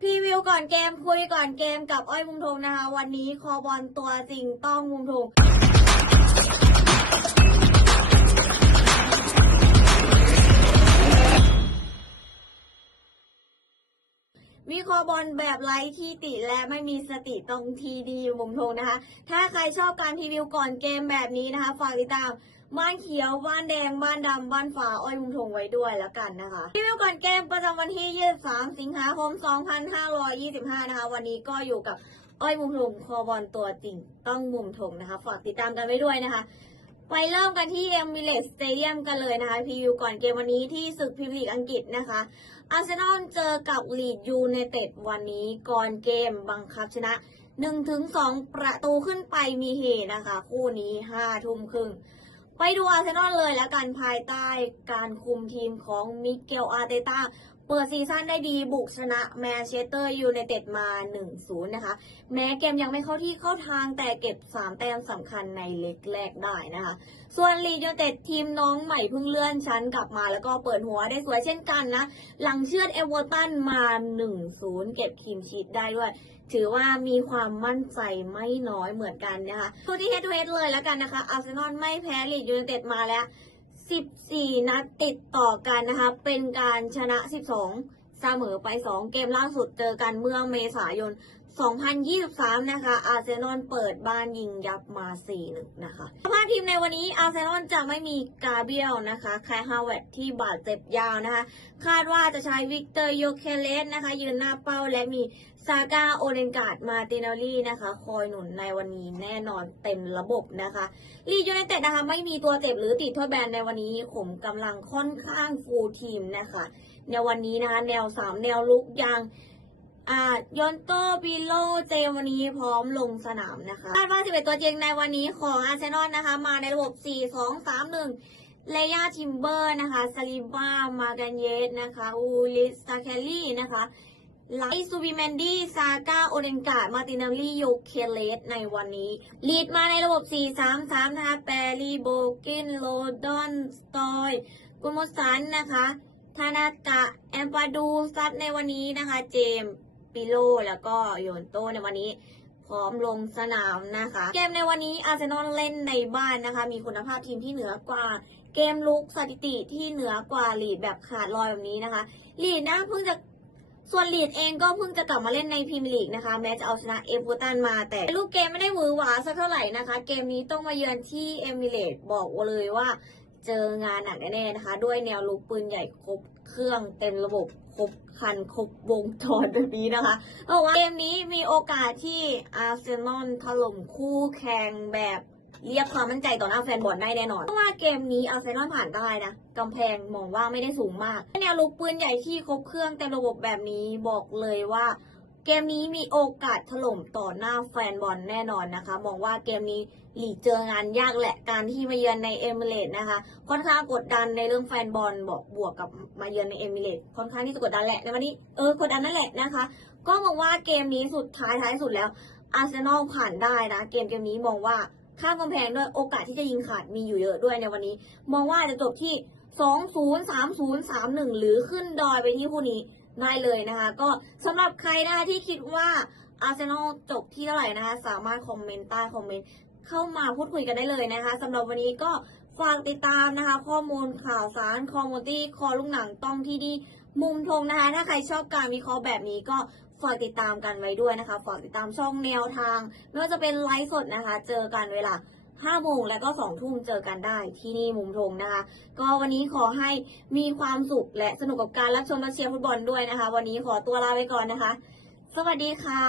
พรีวิวก่อนเกมคุยก่อนเกมกับอ้อยมุมทงนะคะ วันนี้คอบอลตัวจริงต้องมุมทง บอลแบบไร้ที่ติและไม่มีสติตรงทีดีมุมทงนะคะ ถ้าใครชอบการรีวิวก่อนเกมแบบนี้นะคะ ฝากติดตามบ้านเขียว บ้านแดง บ้านดำ บ้านฟ้าอ้อยมุมทงไว้ด้วยแล้วกันนะคะรีวิวก่อนเกมประจำวันที่ 23 สิงหาคม 2525 นะคะ วันนี้ก็อยู่กับอ้อยมุมทงคอบอลตัวจริงต้องมุมทงนะคะ ฝากติดตามกันไว้ด้วยนะคะ ไปเริ่มกันที่ e m i r a t e s Stadium กันเลยนะคะพรีวิวก่อนเกมวันนี้ที่ศึกพรีเมียร์ลีกอังกฤษนะคะอาร์เซนอลเจอกับลีดยูไนเต็ดวันนี้ก่อนเกมบังคับชนะ 1-2 ประตูขึ้นไปมีเหตุนะคะ คู่นี้5ทุ่มครึ่งไปดูอาร์เซนอลเลยแล้วกันภายใต้การคุมทีมของมิเกลอาร์เตต้า เปิดซีซั่นได้ดีบุกชนะแมนเชสเตอร์ยูไนเต็ดมา 1-0 นะคะ แม้เกมยังไม่เข้าที่เข้าทางแต่เก็บ 3 แต้มสำคัญในเล็กแรกได้นะคะ ส่วนลีดยูไนเต็ดทีมน้องใหม่เพิ่งเลื่อนชั้นกลับมาแล้วก็เปิดหัวได้สวยเช่นกันนะ หลังเชือดเอเวอร์ตันมา 1-0 เก็บคลีนชีตได้ด้วย ถือว่ามีความมั่นใจไม่น้อยเหมือนกันนะคะทูที่เฮดทูเฮดเลยแล้วกันนะคะอาร์เซนอลไม่แพ้ลีดยูไนเต็ดมาแล้ว 14 นัดติดต่อกันนะคะ เป็นการชนะ 12 เสมอไป 2 เกมล่าสุดเจอกันเมื่อเมษายน 2023 นะคะ อาร์เซนอลเปิดบ้านยิงยับมา 4-1 นะคะสภาพทีมในวันนี้อาร์เซนอลจะไม่มีกาเบียลนะคะแคร์ฮาวเวตที่บาดเจ็บยาวนะคะ คาดว่าจะใช้วิกเตอร์โยเคเลสนะคะ ยืนหน้าเป้าและมีซาก้าโอเดนการ์ดมาตินาลีนะคะ คอยหนุนในวันนี้แน่นอนเต็มระบบนะคะลีดยูไนเต็ดนะคะ ไม่มีตัวเจ็บหรือติดโทษแบนในวันนี้ผมกำลังค่อนข้างฟูลทีมนะคะ ในวันนี้นะคะ แนวสามแนวลุกยังอ่ายอนโตบิโลเจวันนี้พร้อมลงสนามนะคะคาดว่า 11 ตัวจริงในวันนี้ของอาร์เซนอลนะคะ มาในระบบ 4 2 3 1 เลยาทิมเบอร์นะคะซาลิบ้ามากันเยสนะคะอูลิสซาแคลลี่นะคะไลซูบิแมนดี้ซาก้าโอเดนการ์ดมาตินาลีโยเคเลสในวันนี้ ลีดมาในระบบ 4-3-3 นะคะแปรีโบกินโลดอน สตอย กุมสันนะคะ ธานากะแอมปาดูซัดในวันนี้นะคะ เจมปิโลแล้วก็โยนโตในวันนี้ พร้อมลงสนามนะคะ เกมในวันนี้อาร์เซนอลเล่นในบ้านนะคะ มีคุณภาพทีมที่เหนือกว่า เกมลุกสถิติที่เหนือกว่าลีดแบบขาดลอยแบบนี้นะคะ ลีดนะเพิ่งจะส่วนลีดเองก็เพิ่งจะกลับมาเล่นในพรีเมียร์ลีกนะคะ แม้จะเอาชนะเอฟเวอร์ตันมาแต่ลูกเกมไม่ได้หวือหวาสักเท่าไหร่นะคะ เกมนี้ต้องมาเยือนที่เอมิเรตบอกเลยว่า เจองานหนักแน่ๆนะคะ ด้วยแนวลุกปืนใหญ่ครบเครื่องเต็มระบบครบคันครบวงจรแบบนี้นะคะเพราะว่าเกมนี้มีโอกาสที่อาร์เซนอลถล่มคู่แข่งแบบเรียกความมั่นใจต่อหน้าแฟนบอลได้แน่นอน เพราะว่าเกมนี้อาร์เซนอลผ่านได้นะ กำแพงมองว่าไม่ได้สูงมาก แนวลุกปืนใหญ่ที่ครบเครื่องเต็มระบบแบบนี้บอกเลยว่า เกมนี้มีโอกาสถล่มต่อหน้าแฟนบอลแน่นอนนะคะ มองว่าเกมนี้หลีกเจองานยากแหละการที่มาเยือนในเอมิเรต์นะคะ ค่อนข้างกดดันในเรื่องแฟนบอลบอกบวกกับมาเยือนในเอมิเรต์ค่อนข้างที่จะกดดันแหละในวันนี้เออกดดันนั่นแหละนะคะ ก็มองว่าเกมนี้สุดท้ายท้ายสุดแล้วอาร์เซนอลผ่านได้นะ เกมเกมนี้มองว่าข้ามกำแพงด้วยโอกาสที่จะยิงขาดมีอยู่เยอะด้วยในวันนี้ มองว่าจะจบที่ 2 0 3 0 3 1 หรือขึ้นดอยไปที่คู่นี้ ได้เลยนะคะ ก็สำหรับใครนะคะที่คิดว่าอาร์เซนอลจบที่เท่าไหร่นะคะ สามารถคอมเมนต์ใต้คอมเมนต์เข้ามาพูดคุยกันได้เลยนะคะสำหรับวันนี้ก็ฝากติดตามนะคะ ข้อมูลข่าวสารคอมมูนิตี้คอลูกหนังต้องที่ดีมุมทงนะคะ ถ้าใครชอบการวิเคราะห์แบบนี้ก็ฝากติดตามกันไว้ด้วยนะคะ ฝากติดตามช่องแนวทาง ไม่ว่าจะเป็นไลฟ์สดนะคะ เจอกันเวลา 5โมงและก็2ทุ่มเจอกันได้ที่นี่มุมทงนะคะ ก็วันนี้ขอให้มีความสุขและสนุกกับการรับชมและเชียร์ฟุตบอลด้วยนะคะ วันนี้ขอตัวลาไปก่อนนะคะ สวัสดีค่ะ